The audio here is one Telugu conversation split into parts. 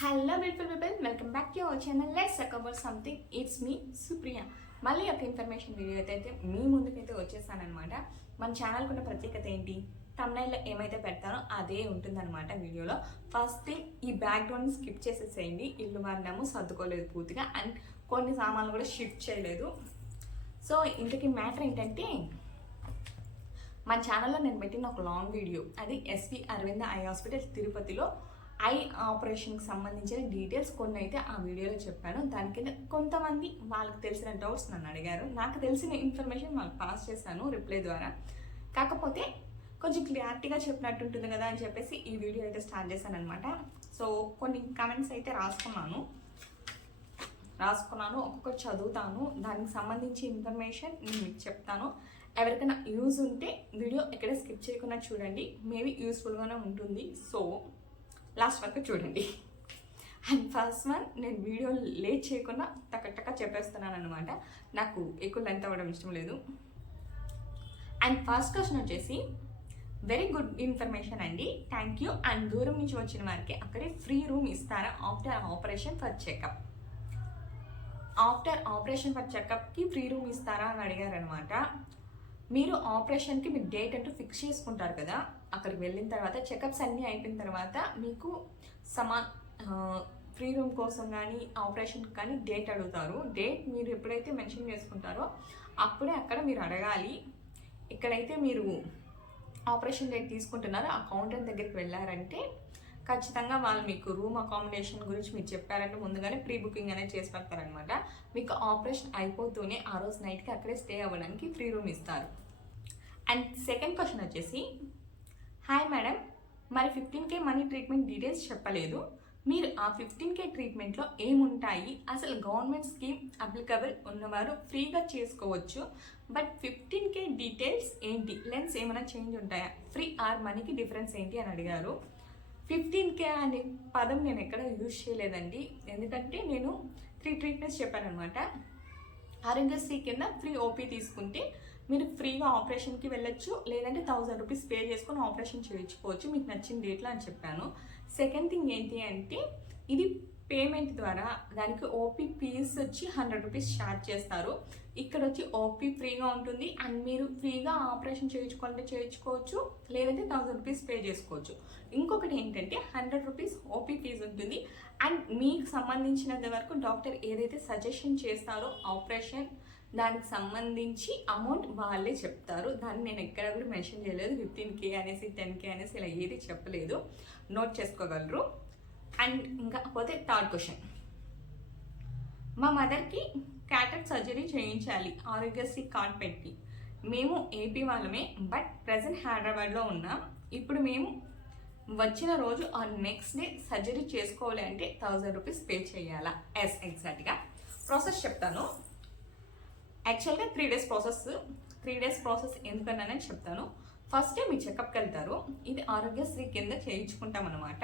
Hello beautiful people, welcome back to our channel. Let's talk about something. It's me Supriya. మళ్ళీ ఒక ఇన్ఫర్మేషన్ వీడియో అయితే మీ ముందుకైతే వచ్చేసానమాట. మన ఛానల్కి ఉన్న ప్రత్యేకత ఏంటి? థంబ్నైల్లో ఏమైతే పెడతానో అదే ఉంటుందన్నమాట వీడియోలో. ఫస్ట్ థింగ్, ఈ బ్యాక్గ్రౌండ్ స్కిప్ చేసేసేయండి. ఇల్లు మారినాము, సర్దుకోలేదు పూర్తిగా, అండ్ కొన్ని సామాన్లు కూడా షిఫ్ట్ చేయలేదు. సో ఇంతకీ మ్యాటర్ ఏంటంటే, మన ఛానల్లో నేను పెట్టిన ఒక లాంగ్ వీడియో, అది ఎస్వి అరవింద ఐ హాస్పిటల్ తిరుపతిలో ఐ ఆపరేషన్కి సంబంధించిన డీటెయిల్స్ కొన్ని అయితే ఆ వీడియోలో చెప్పాను. దానికైతే కొంతమంది వాళ్ళకి తెలిసిన డౌట్స్ నన్ను అడిగారు. నాకు తెలిసిన ఇన్ఫర్మేషన్ వాళ్ళకి పాస్ చేశాను రిప్లై ద్వారా. కాకపోతే కొంచెం క్లారిటీగా చెప్పినట్టు ఉంటుంది కదా అని చెప్పేసి ఈ వీడియో అయితే స్టార్ట్ చేశాను అనమాట. సో కొన్ని కమెంట్స్ అయితే రాసుకున్నాను, ఒక్కొక్కటి చదువుతాను. దానికి సంబంధించి ఇన్ఫర్మేషన్ నేను మీకు చెప్తాను. ఎవరికైనా యూజ్ ఉంటే వీడియో ఎక్కడ స్కిప్ చేయకుండా చూడండి, మేబీ యూస్ఫుల్గానే ఉంటుంది. సో లాస్ట్ వరకు చూడండి. అండ్ ఫస్ట్ వన్, నేను వీడియో లేట్ చేయకుండా టక చెప్పేస్తున్నాను అనమాట. నాకు ఎక్కువ లెంత్ అవ్వడం ఇష్టం లేదు. అండ్ ఫస్ట్ క్వశ్చన్ వచ్చేసి, వెరీ గుడ్ ఇన్ఫర్మేషన్ అండి, థ్యాంక్ యూ. అండ్ దూరం నుంచి వచ్చిన వారికి అక్కడే ఫ్రీ రూమ్ ఇస్తారా after operation for checkup? After operation for చెకప్కి ఫ్రీ రూమ్ ఇస్తారా అని అడిగారనమాట. మీరు ఆపరేషన్కి మీరు డేట్ అంటూ ఫిక్స్ చేసుకుంటారు కదా, అక్కడికి వెళ్ళిన తర్వాత చెకప్స్ అన్నీ అయిపోయిన తర్వాత మీకు ఫ్రీ రూమ్ కోసం కానీ ఆపరేషన్కి కానీ డేట్ అడుగుతారు. డేట్ మీరు ఎప్పుడైతే మెన్షన్ చేసుకుంటారో అప్పుడే అక్కడ మీరు అడగాలి. ఎక్కడైతే మీరు ఆపరేషన్ డేట్ తీసుకుంటున్నారో ఆ కౌంటర్ దగ్గరికి వెళ్ళారంటే ఖచ్చితంగా వాళ్ళు మీకు రూమ్ అకామిడేషన్ గురించి మీరు చెప్పారంటే ముందుగానే ప్రీ బుకింగ్ అనేది చేసి పెడతారనమాట. మీకు ఆపరేషన్ అయిపోతూనే ఆ రోజు నైట్కి అక్కడే స్టే అవ్వడానికి ఫ్రీ రూమ్ ఇస్తారు. అండ్ సెకండ్ క్వశ్చన్ వచ్చేసి, హాయ్ మేడం, మరి 15K మనీ ట్రీట్మెంట్ డీటెయిల్స్ చెప్పలేదు. మీరు ఆ 15K ట్రీట్మెంట్లో ఏముంటాయి? అసలు గవర్నమెంట్ స్కీమ్ అప్లికబుల్ ఉన్నవారు ఫ్రీగా చేసుకోవచ్చు, బట్ 15K డీటెయిల్స్ ఏంటి? లెన్స్ ఏమైనా చేంజ్ ఉంటాయా? ఫ్రీ ఆర్ మనీకి డిఫరెన్స్ ఏంటి అని అడిగారు. 15K అనే పదం నేను ఎక్కడ యూజ్ చేయలేదండి, ఎందుకంటే నేను 3 ట్రీట్మెంట్స్ చెప్పానమాట. ఆరోగ్యశ్రీ కింద ఫ్రీ ఓపీ తీసుకుంటే మీరు ఫ్రీగా ఆపరేషన్కి వెళ్ళొచ్చు, లేదంటే 1000 రూపీస్ పే చేసుకొని ఆపరేషన్ చేయించుకోవచ్చు మీకు నచ్చిన డేట్లో అని చెప్పాను. సెకండ్ థింగ్ ఏంటి అంటే, ఇది పేమెంట్ ద్వారా దానికి ఓపీ ఫీజ్ వచ్చి 100 రూపీస్ ఛార్జ్ చేస్తారు. ఇక్కడ వచ్చి ఓపీ ఫ్రీగా ఉంటుంది, అండ్ మీరు ఫ్రీగా ఆపరేషన్ చేయించుకోవాలంటే చేయించుకోవచ్చు, లేదంటే 1000 రూపీస్ పే చేసుకోవచ్చు. ఇంకొకటి ఏంటంటే 100 రూపీస్ ఓపీ ఫీజు ఉంటుంది, అండ్ మీకు సంబంధించినంత వరకు డాక్టర్ ఏదైతే సజెషన్ చేస్తారో ఆపరేషన్ దానికి సంబంధించి అమౌంట్ వాళ్ళే చెప్తారు. దాన్ని నేను ఎక్కడ కూడా మెన్షన్ చేయలేదు. 15K అనేసి 10K అనేసి ఇలా ఏది చెప్పలేదు, నోట్ చేసుకోగలరు. అండ్ ఇంకా పోతే థర్డ్ క్వశ్చన్, మా మదర్కి క్యాటరాక్ట్ సర్జరీ చేయించాలి ఆరోగ్యశ్రీ కార్డ్ పెట్టి. మేము ఏపీ వాళ్ళమే, బట్ ప్రజెంట్ హైదరాబాద్లో ఉన్నాం. ఇప్పుడు మేము వచ్చిన రోజు ఆ నెక్స్ట్ డే సర్జరీ చేసుకోవాలి అంటే 1000 రూపీస్ పే చేయాలా? ఎగ్జాక్ట్గా ప్రాసెస్ చెప్తాను. యాక్చువల్గా 3 డేస్ ప్రాసెస్ ఎందుకన్నానే చెప్తాను. ఫస్ట్ డే మీ చెకప్కి వెళ్తారు. ఇది ఆరోగ్యశ్రీ కింద చేయించుకుంటాం అనమాట.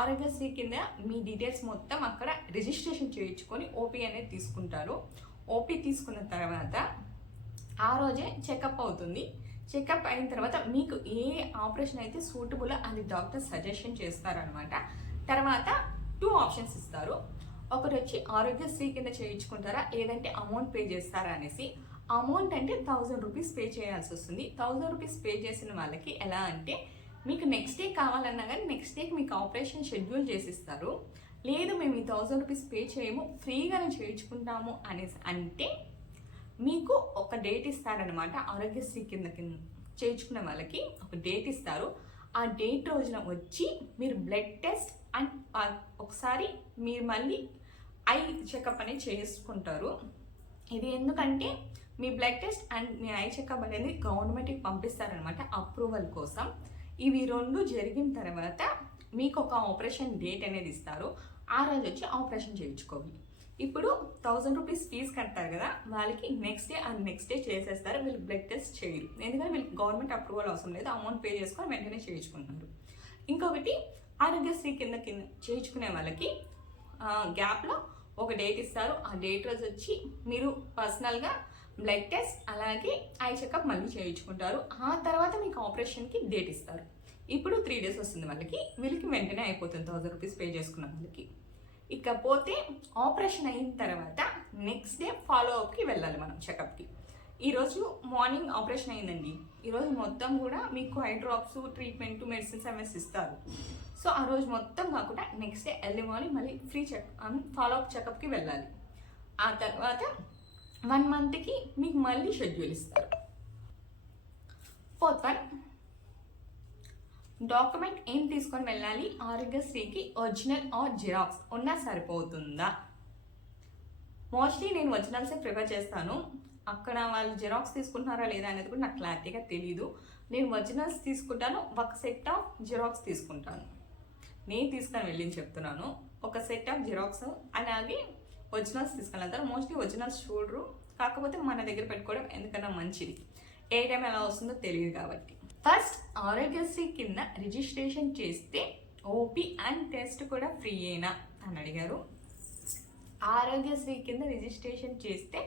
ఆరోగ్యశ్రీ కింద మీ డీటెయిల్స్ మొత్తం అక్కడ రిజిస్ట్రేషన్ చేయించుకొని ఓపీ అనేది తీసుకుంటారు. ఓపీ తీసుకున్న తర్వాత ఆ రోజే చెకప్ అవుతుంది. చెకప్ అయిన తర్వాత మీకు ఏ ఆపరేషన్ అయితే సూటబుల్ అది డాక్టర్ సజెషన్ చేస్తారనమాట. తర్వాత 2 ఆప్షన్స్ ఇస్తారు. ఒకటి వచ్చి ఆరోగ్యశ్రీ కింద చేయించుకుంటారా, లేదంటే అమౌంట్ పే చేస్తారా అనేసి. అమౌంట్ అంటే 1000 రూపీస్ పే చేయాల్సి వస్తుంది. 1000 రూపీస్ పే చేసిన వాళ్ళకి ఎలా అంటే, మీకు నెక్స్ట్ డే కావాలన్నా కానీ నెక్స్ట్ డేకి మీకు ఆపరేషన్ షెడ్యూల్ చేసిస్తారు. లేదు మేము ఈ 1000 రూపీస్ పే చేయము, ఫ్రీగానే చేయించుకుంటాము అనేసి అంటే మీకు ఒక డేట్ ఇస్తారనమాట. ఆరోగ్యశ్రీ కింద చేయించుకునే వాళ్ళకి ఒక డేట్ ఇస్తారు. ఆ డేట్ రోజున వచ్చి మీరు బ్లడ్ టెస్ట్ అండ్ ఒకసారి మీరు మళ్ళీ ఐ చెకప్ అనేది చేసుకుంటారు. ఇది ఎందుకంటే మీ బ్లడ్ టెస్ట్ అండ్ మీ ఐ చెకప్ అనేది గవర్నమెంట్కి పంపిస్తారనమాట అప్రూవల్ కోసం. ఇవి 2 జరిగిన తర్వాత మీకు ఒక ఆపరేషన్ డేట్ అనేది ఇస్తారు. ఆ రోజు వచ్చి ఆపరేషన్ చేయించుకోవాలి. ఇప్పుడు 1000 రూపీస్ ఫీజు కడతారు కదా, వాళ్ళకి నెక్స్ట్ డే చేసేస్తారు. వీళ్ళు బ్లడ్ టెస్ట్ చేయరు, ఎందుకంటే వీళ్ళకి గవర్నమెంట్ అప్రూవల్ అవసరం లేదు, అమౌంట్ పే చేసుకొని వెంటనే చేయించుకుంటున్నారు. ఇంకొకటి, ఆరోగ్యశ్రీ కింద చేయించుకునే వాళ్ళకి గ్యాప్లో ఒక డేట్ ఇస్తారు. ఆ డేట్ రోజు వచ్చి మీరు పర్సనల్గా బ్లడ్ టెస్ట్ అలాగే ఐ చెకప్ మళ్ళీ చేయించుకుంటారు. ఆ తర్వాత మీకు ఆపరేషన్కి డేట్ ఇస్తారు. ఇప్పుడు 3 days వస్తుంది వీళ్ళకి వెంటనే అయిపోతుంది 1000 రూపీస్ పే చేసుకున్న వాళ్ళకి. ఇకపోతే ఆపరేషన్ అయిన తర్వాత నెక్స్ట్ డే ఫాలో అప్కి వెళ్ళాలి మనం చెకప్కి. ఈరోజు మార్నింగ్ ఆపరేషన్ అయిందండి, ఈరోజు మొత్తం కూడా మీకు ఐ డ్రాప్స్, ట్రీట్మెంట్, మెడిసిన్స్ అవేసి ఇస్తారు. సో ఆ రోజు మొత్తం కాకుండా నెక్స్ట్ డే ఎర్లీ మార్నింగ్ మళ్ళీ ఫ్రీ ఫాలో అప్ చెకప్కి వెళ్ళాలి. ఆ తర్వాత 1 monthకి మీకు మళ్ళీ షెడ్యూల్ ఇస్తారు. 4th one, డాక్యుమెంట్ ఏం తీసుకొని వెళ్ళాలి? ఆరోగ్యశ్రీకి ఒరిజినల్ ఆర్ జిరాక్స్ ఉన్నా సరిపోతుందా? మోస్ట్లీ నేను ఒరిజినల్సే ప్రిఫర్ చేస్తాను. అక్కడ వాళ్ళు జిరాక్స్ తీసుకుంటున్నారా లేదా అనేది కూడా నాకు క్లారిటీగా తెలీదు. నేను ఒరిజినల్స్ తీసుకుంటాను, ఒక సెట్ ఆఫ్ జిరాక్స్ తీసుకుంటాను. నేను తీసుకొని వెళ్ళి చెప్తున్నాను, ఒక సెట్ ఆఫ్ జిరాక్స్ అలాగే ఒరిజినల్స్ తీసుకొని వెళ్తారు. మోస్ట్లీ ఒరిజినల్స్ చూడరు, కాకపోతే మన దగ్గర పెట్టుకోవడం ఎందుకన్నా మంచిది. ఏ టైం ఎలా వస్తుందో తెలియదు కాబట్టి. ఫస్ట్ ఆరోగ్యశ్రీ కింద రిజిస్ట్రేషన్ చేస్తే ఓపీ అండ్ టెస్ట్ కూడా ఫ్రీయేనా అని అడిగారు. ఆరోగ్యశ్రీ కింద రిజిస్ట్రేషన్ చేస్తే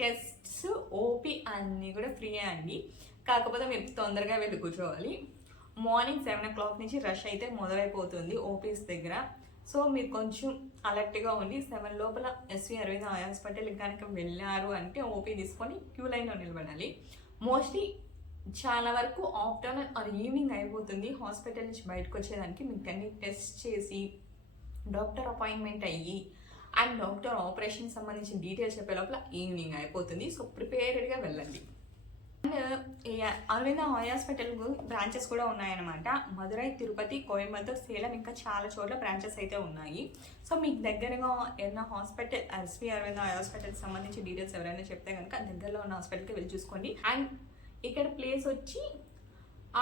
టెస్ట్స్, ఓపీ అన్నీ కూడా ఫ్రీయే అండి. కాకపోతే మీరు తొందరగా వెళ్ళి కూర్చోవాలి. మార్నింగ్ 7 o'clock నుంచి రష్ అయితే మొదలైపోతుంది ఓపీస్ దగ్గర. సో మీరు కొంచెం అలర్ట్గా ఉండి 7 లోపల ఎస్వి అరవింద్ ఐ హాస్పిటల్ కనుక వెళ్ళారు అంటే ఓపీ తీసుకొని క్యూ లైన్లో నిలబడాలి. మోస్ట్లీ చాలా వరకు ఆఫ్టర్నూన్ ఆర్ ఈవినింగ్ అయిపోతుంది హాస్పిటల్ నుంచి బయటకు వచ్చేదానికి. మీకు అన్ని టెస్ట్ చేసి డాక్టర్ అపాయింట్మెంట్ అయ్యి అండ్ డాక్టర్ ఆపరేషన్ సంబంధించిన డీటెయిల్స్ చెప్పే లోపల ఈవినింగ్ అయిపోతుంది. సో ప్రిపేర్డ్గా వెళ్ళండి. And Aravinda eye hospital branches కూడా ఉన్నాయన్నమాట. మదురై, తిరుపతి, కోయంబత్తూర్, సేలం ఇంకా చాలా చోట్ల బ్రాంచెస్ అయితే ఉన్నాయి. సో మీకు దగ్గరగా ఏదైనా హాస్పిటల్ ఎస్వి అరవింద ఐ హాస్పిటల్కి సంబంధించి డీటెయిల్స్ ఎవరైనా చెప్తే కనుక దగ్గరలో ఉన్న హాస్పిటల్కి వెళ్ళి చూసుకోండి. అండ్ ఇక్కడ ప్లేస్ వచ్చి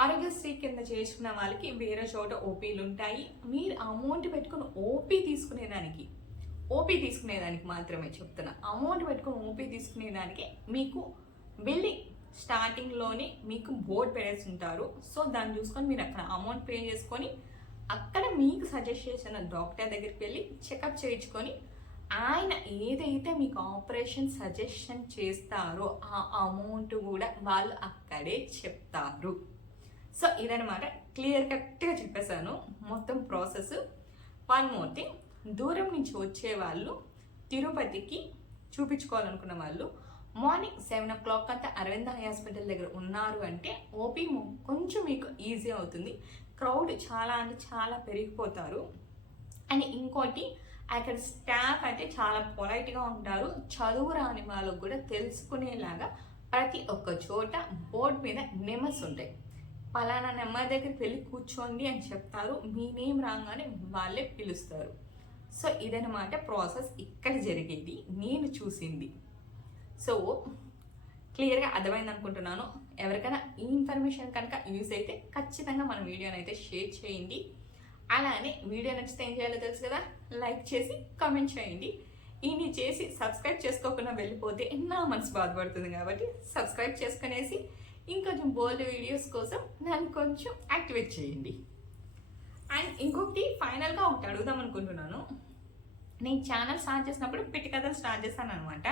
ఆరోగ్యశ్రీ కింద చేసుకున్న వాళ్ళకి వేరే చోట ఓపీలు ఉంటాయి. మీరు అమౌంట్ పెట్టుకుని ఓపీ తీసుకునేదానికి మాత్రమే చెప్తున్నా. అమౌంట్ పెట్టుకుని ఓపీ తీసుకునేదానికి మీకు బిల్డింగ్ స్టార్టింగ్లోనే మీకు బోర్డు పెట్టేసి ఉంటారు. సో దాన్ని చూసుకొని మీరు అక్కడ అమౌంట్ పే చేసుకొని అక్కడ మీకు సజెస్ట్ చేసిన డాక్టర్ దగ్గరికి వెళ్ళి చెకప్ చేయించుకొని ఆయన ఏదైతే మీకు ఆపరేషన్ సజెషన్ చేస్తారో ఆ అమౌంట్ కూడా వాళ్ళు అక్కడే చెప్తారు. సో ఇదనమాట, క్లియర్ కట్గా చెప్పేశాను మొత్తం ప్రాసెస్. 1 more thing, దూరం నుంచి వచ్చే వాళ్ళు తిరుపతికి చూపించుకోవాలనుకున్న వాళ్ళు మార్నింగ్ 7 o'clock అంతా అరవింద ఐ హాస్పిటల్ దగ్గర ఉన్నారు అంటే ఓపీ కొంచెం మీకు ఈజీ అవుతుంది. క్రౌడ్ చాలా అంటే చాలా పెరిగిపోతారు. అండ్ ఇంకోటి, అక్కడ స్టాఫ్ అయితే చాలా పొలైట్గా ఉంటారు. చదువు రాని వాళ్ళకు కూడా తెలుసుకునేలాగా ప్రతి ఒక్క చోట బోర్డు మీద నెంబర్స్ ఉంటాయి. పలానా నెంబర్ దగ్గరికి వెళ్ళి కూర్చోండి అని చెప్తారు. మీ నేమ్ రాగానే వాళ్ళే పిలుస్తారు. సో ఇదనమాట ప్రాసెస్ ఇక్కడ జరిగేది, నేను చూసింది. సో క్లియర్గా అర్థమైంది అనుకుంటున్నాను. ఎవరికైనా ఈ ఇన్ఫర్మేషన్ కనుక యూజ్ అయితే ఖచ్చితంగా మన వీడియోని అయితే షేర్ చేయండి. అలానే వీడియో నచ్చితే ఏం చేయాలో తెలుసు కదా, లైక్ చేసి కామెంట్ చేయండి. ఇన్ని చేసి సబ్స్క్రైబ్ చేసుకోకుండా వెళ్ళిపోతే నా మనసు బాధపడుతుంది కాబట్టి సబ్స్క్రైబ్ చేసుకునేసి ఇంకొంచెం బోల్డ్ వీడియోస్ కోసం నన్ను కొంచెం యాక్టివేట్ చేయండి. అండ్ ఇంకొకటి ఫైనల్గా ఒకటి అడుగుదాం అనుకుంటున్నాను. నేను ఛానల్ స్టార్ట్ చేసినప్పుడు పిట్టి కథలు స్టార్ట్ చేశాను అనమాట.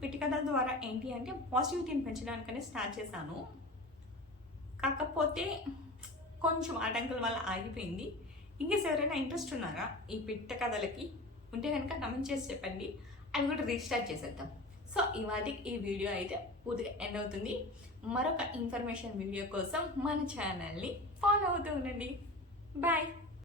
పిట్టి కథల ద్వారా ఏంటి అంటే పాజిటివిటీని పెంచడానికనే స్టార్ట్ చేశాను. కాకపోతే కొంచెం ఆటంకుల వల్ల ఆగిపోయింది. ఇంకేస్ ఎవరైనా ఇంట్రెస్ట్ ఉన్నారా ఈ పిట్ట కథలకి ఉంటే కనుక కమెంట్ చేసి చెప్పండి, అవి కూడా రీస్టార్ట్ చేసేద్దాం. సో ఇవాటికి ఈ వీడియో అయితే పూర్తిగా ఎండ్ అవుతుంది. మరొక ఇన్ఫర్మేషన్ వీడియో కోసం మన ఛానల్ని ఫాలో అవుతూ ఉండండి. బాయ్.